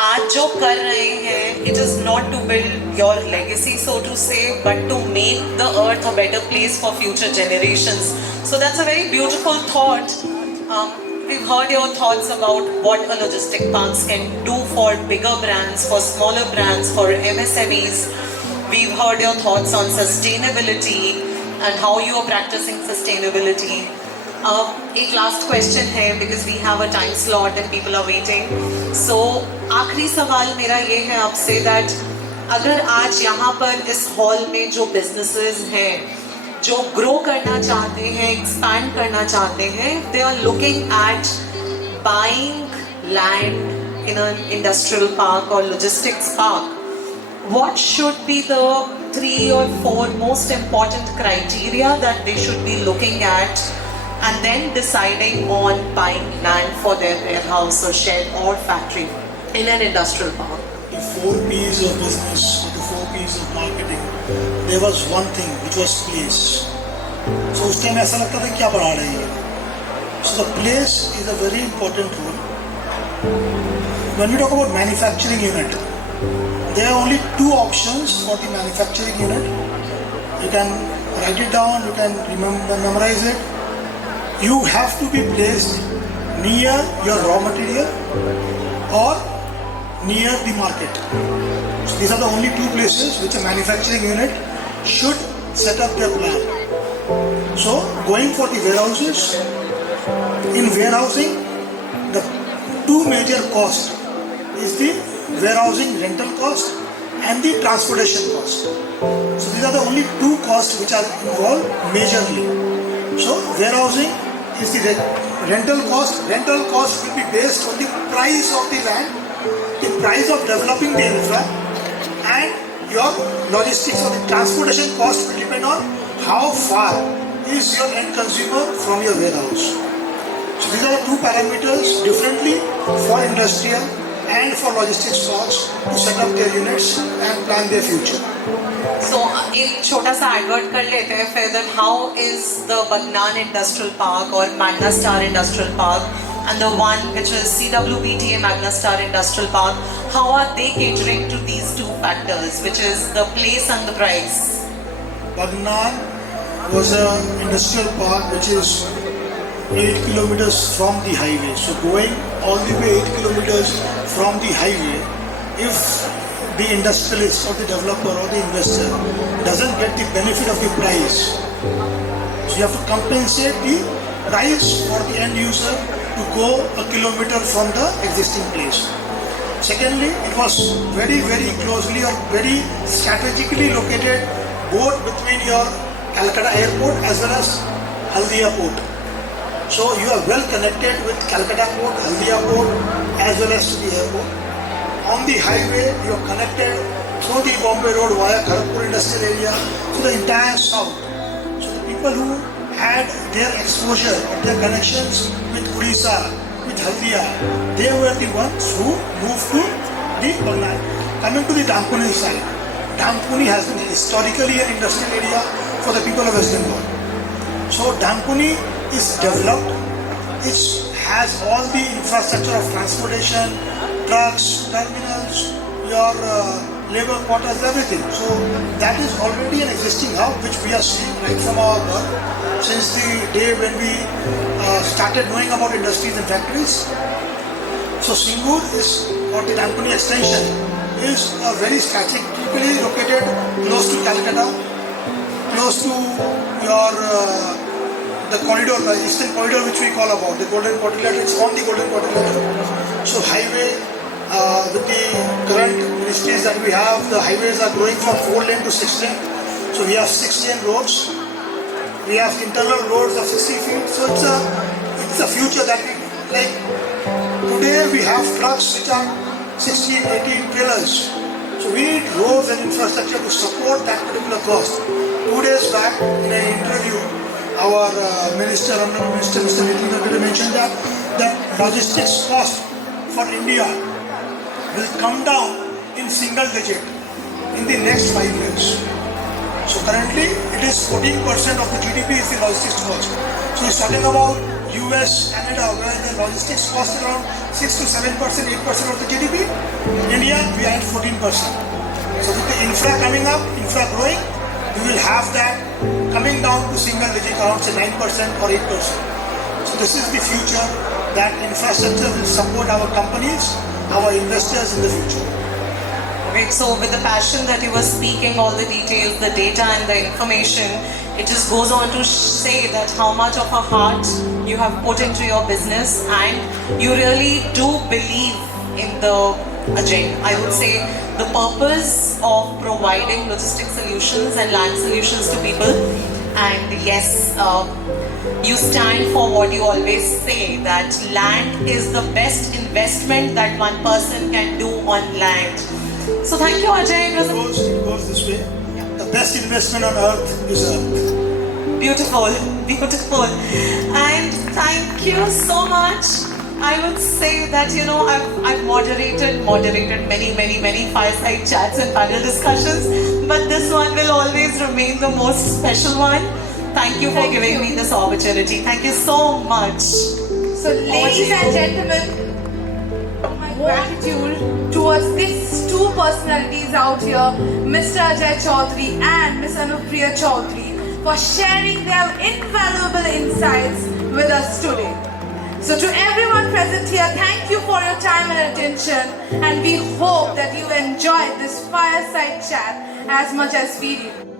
आज जो कर रहे हैं, it is not to build your legacy, so to say, but to make the earth a better place for future generations. So that's a very beautiful thought. We've heard your thoughts about what a logistic parks can do for bigger brands, for smaller brands, for MSMEs. We've heard your thoughts on sustainability and how you are practicing sustainability. एक last question है because we have a time slot and people are waiting. So आखिरी सवाल मेरा ये है आपसे that अगर आज यहाँ पर इस हॉल में जो businesses हैं जो grow करना चाहते हैं, expand करना चाहते हैं, they are looking at buying land in an industrial park or logistics park. What should be the 3 or 4 most important criteria that they should be looking at and then deciding on buying land for their warehouse or shed or factory in an industrial park? The 4 P's of business, or the 4 P's of marketing, there was one thing which was place. So उस time ऐसा लगता था क्या बढ़ा रही है. So the place is a very important role. When we talk about manufacturing unit, there are only 2 options for the manufacturing unit. You can write it down, you can memorize it. You have to be placed near your raw material or near the market. So these are the only 2 places which a manufacturing unit should set up their plan. So going for the warehouses, in warehousing, the 2 major costs is the warehousing rental cost and the transportation cost. So these are the only 2 costs which are involved majorly. So warehousing is the rental cost. Rental cost will be based on the price of the land, the price of developing the infra, and your logistics or the transportation cost will depend on how far is your end consumer from your warehouse. So these are the 2 parameters differently for industrial and for logistics parks to set up their units and plan their future. So एक छोटा सा advert कर लेते हैं फिर that how is the Bagnan Industrial Park or Magna Star Industrial Park and the one which is CWBTA Magna Star Industrial Park, how are they catering to these 2 factors, which is the place and the price? Bagnan was an industrial park which is 8 kilometers from the highway. So going all the way 8 kilometers from the highway, if the industrialist or the developer or the investor doesn't get the benefit of the price, so you have to compensate the price for the end user to go a kilometer from the existing place. Secondly, it was very closely or very strategically located both between your Calcutta airport as well as Haldia port. So you are well connected with Calcutta port, Haldia port as well as to the airport. On the highway, you are connected through the Bombay Road via Kharagpur Industrial Area to the entire south. So the people who had their exposure or their connections with Odisha, with Haldia, they were the ones who moved to the Bagnan. Coming to the Dankuni side, Dankuni has been historically an industrial area for the people of West Bengal. So Dankuni is developed, it has all the infrastructure of transportation, trucks, terminals, your labor quarters, everything. So that is already an existing hub which we are seeing right from our birth since the day when we started knowing about industries and factories. So Singur is, or the Dankuni extension, is a very strategically located close to Calcutta, close to your the corridor, the eastern corridor which we call about, the Golden Quadrilateral. It's on the Golden Quadrilateral. So highway, with the current ministries that we have, the highways are growing from 4-lane to 6-lane. So we have 6-lane roads. We have internal roads of 60 feet. So it's a future that we like. Today we have trucks which are 16, 18 trailers. So we need roads and infrastructure to support that particular cost. 2 days back in an interview, our Minister, Mr. 𝗕𝗴𝗂𝗀𝗃𝗃 Chowdhary mentioned that logistics cost for India will come down in single digit in the next 5 years. So currently it is 14% of the GDP is the logistics cost. So he's talking about US, Canada, where the logistics cost around 6 to 7%, 8% of the GDP. area, we are at 14%. So with the infra coming up, infra growing, we will have that coming down to single digit, around say 9% or 8%. So this is the future, that infrastructure will support our companies, our investors in the future. Great. So with the passion that you were speaking, all the details, the data and the information, it just goes on to say that how much of a heart you have put into your business, and you really do believe in the agenda. I would say the purpose of providing logistic solutions and land solutions to people. And yes, you stand for what you always say, that land is the best investment that one person can do on land. So thank you, Ajay. It goes this way. The best investment on earth is earth. Beautiful, beautiful. And thank you so much. I would say that, you know, I've moderated many fireside chats and panel discussions, but this one will always remain the most special one. Thank you for giving me this opportunity. Thank you so much. So, ladies and gentlemen, my gratitude towards these two personalities out here, Mr. Ajay Chowdhary and Ms. Anupriya Chowdhary, for sharing their invaluable insights with us today. So to everyone present here, thank you for your time and attention, and we hope that you enjoyed this fireside chat as much as we did.